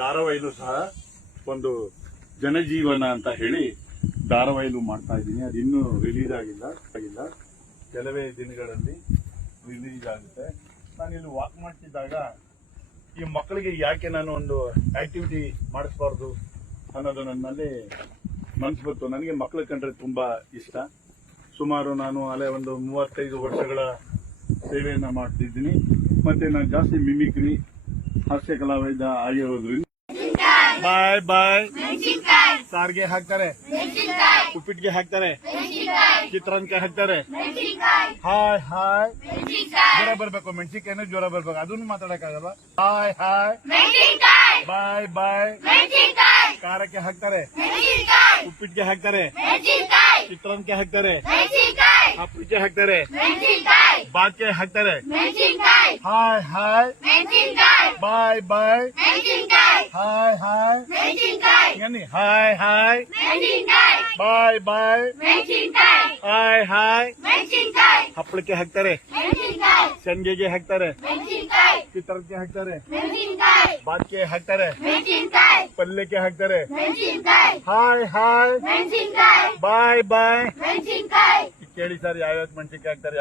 ಧಾರಾವಾಹಿಲೂ ಸಹ ಒಂದು ಜನಜೀವನ ಅಂತ ಹೇಳಿ ಧಾರಾವಾಹಿಲು ಮಾಡ್ತಾ ಇದ್ದೀನಿ. ಅದು ಇನ್ನೂ ರಿಲೀಸ್ ಆಗಿಲ್ಲ. ಕೆಲವೇ ದಿನಗಳಲ್ಲಿ ರಿಲೀಸ್ ಆಗುತ್ತೆ. ನಾನು ಇಲ್ಲಿ ವಾಕ್ ಮಾಡ್ತಿದ್ದಾಗ ಈ ಮಕ್ಕಳಿಗೆ ಯಾಕೆ ನಾನು ಒಂದು ಆಕ್ಟಿವಿಟಿ ಮಾಡಿಸ್ಬಾರ್ದು ಅನ್ನೋದು ನನ್ನಲ್ಲಿ ಮನಸ್ಸು ಬಂತು. ನನಗೆ ಮಕ್ಕಳು ಕಂಡ್ರೆ ತುಂಬಾ ಇಷ್ಟ. ಸುಮಾರು ನಾನು ಅಲ್ಲೇ ಒಂದು 35 ವರ್ಷಗಳ ಸೇವೆಯನ್ನ ಮಾಡ್ತಿದ್ದೀನಿ. ಮತ್ತೆ ನಾನು ಜಾಸ್ತಿ ಮಿಮಿಕ್ರಿ ಹಾಸ್ಯ ಕಲಾವಿದ ಆಗಿರೋದ್ರಿಂದ ಬಾಯ್ ಬಾಯ್ ಸಾರಿಗೆ ಹಾಕ್ತಾರೆ, ಉಪ್ಪಿಟ್ಟಿಗೆ ಹಾಕ್ತಾರೆ, ಚಿತ್ರಾನ್ನಕ್ಕೆ ಹಾಕ್ತಾರೆ. ಹಾಯ್ ಹಾಯ್ ಜ್ವರ ಬರ್ಬೇಕು, ಮೆಣಸಿನ್ಕಾಯಿನೂ ಜ್ವರ ಬರ್ಬೇಕು, ಅದನ್ನು ಮಾತಾಡಕ್ಕಾಗಲ್ಲ. ಹಾಯ್ ಹಾಯ್ ಬಾಯ್ ಬಾಯ್ ಖಾರಕ್ಕೆ ಹಾಕ್ತಾರೆ, ಉಪ್ಪಿಟ್ಟಿಗೆ ಹಾಕ್ತಾರೆ, ಚಿತ್ರಾನ್ನಕ್ಕೆ ಹಾಕ್ತಾರೆ, ಹಪ್ಪಳಿಗೆ ಹಾಕ್ತಾರೆ, ಬಾತ್ಗೆ ಹಾಕ್ತಾರೆ. Hi hi bye bye hi hi hi hi bye bye hi hi ಹಪ್ಪಳಕ್ಕೆ ಹಾಕ್ತಾರೆ, ಶನ್ಗೆಗೆ ಹಾಕ್ತಾರೆ, ಚಿತ್ರಾನ್ನಕ್ಕೆ ಹಾಕ್ತಾರೆ, ಬಾತ್ಗೆ ಹಾಕ್ತಾರೆ, ಪಲ್ಯಕ್ಕೆ ಹಾಕ್ತಾರೆ. ಹಾಯ್ ಹಾಯ್ ಬಾಯ್ ಬಾಯ್ ಕೇಳಿ ಸರ್, ಯಾವ್ಯಾವ ಮೆಣಸಿನ್ಕಾಯಿ ಹಾಕ್ತಾರೆ.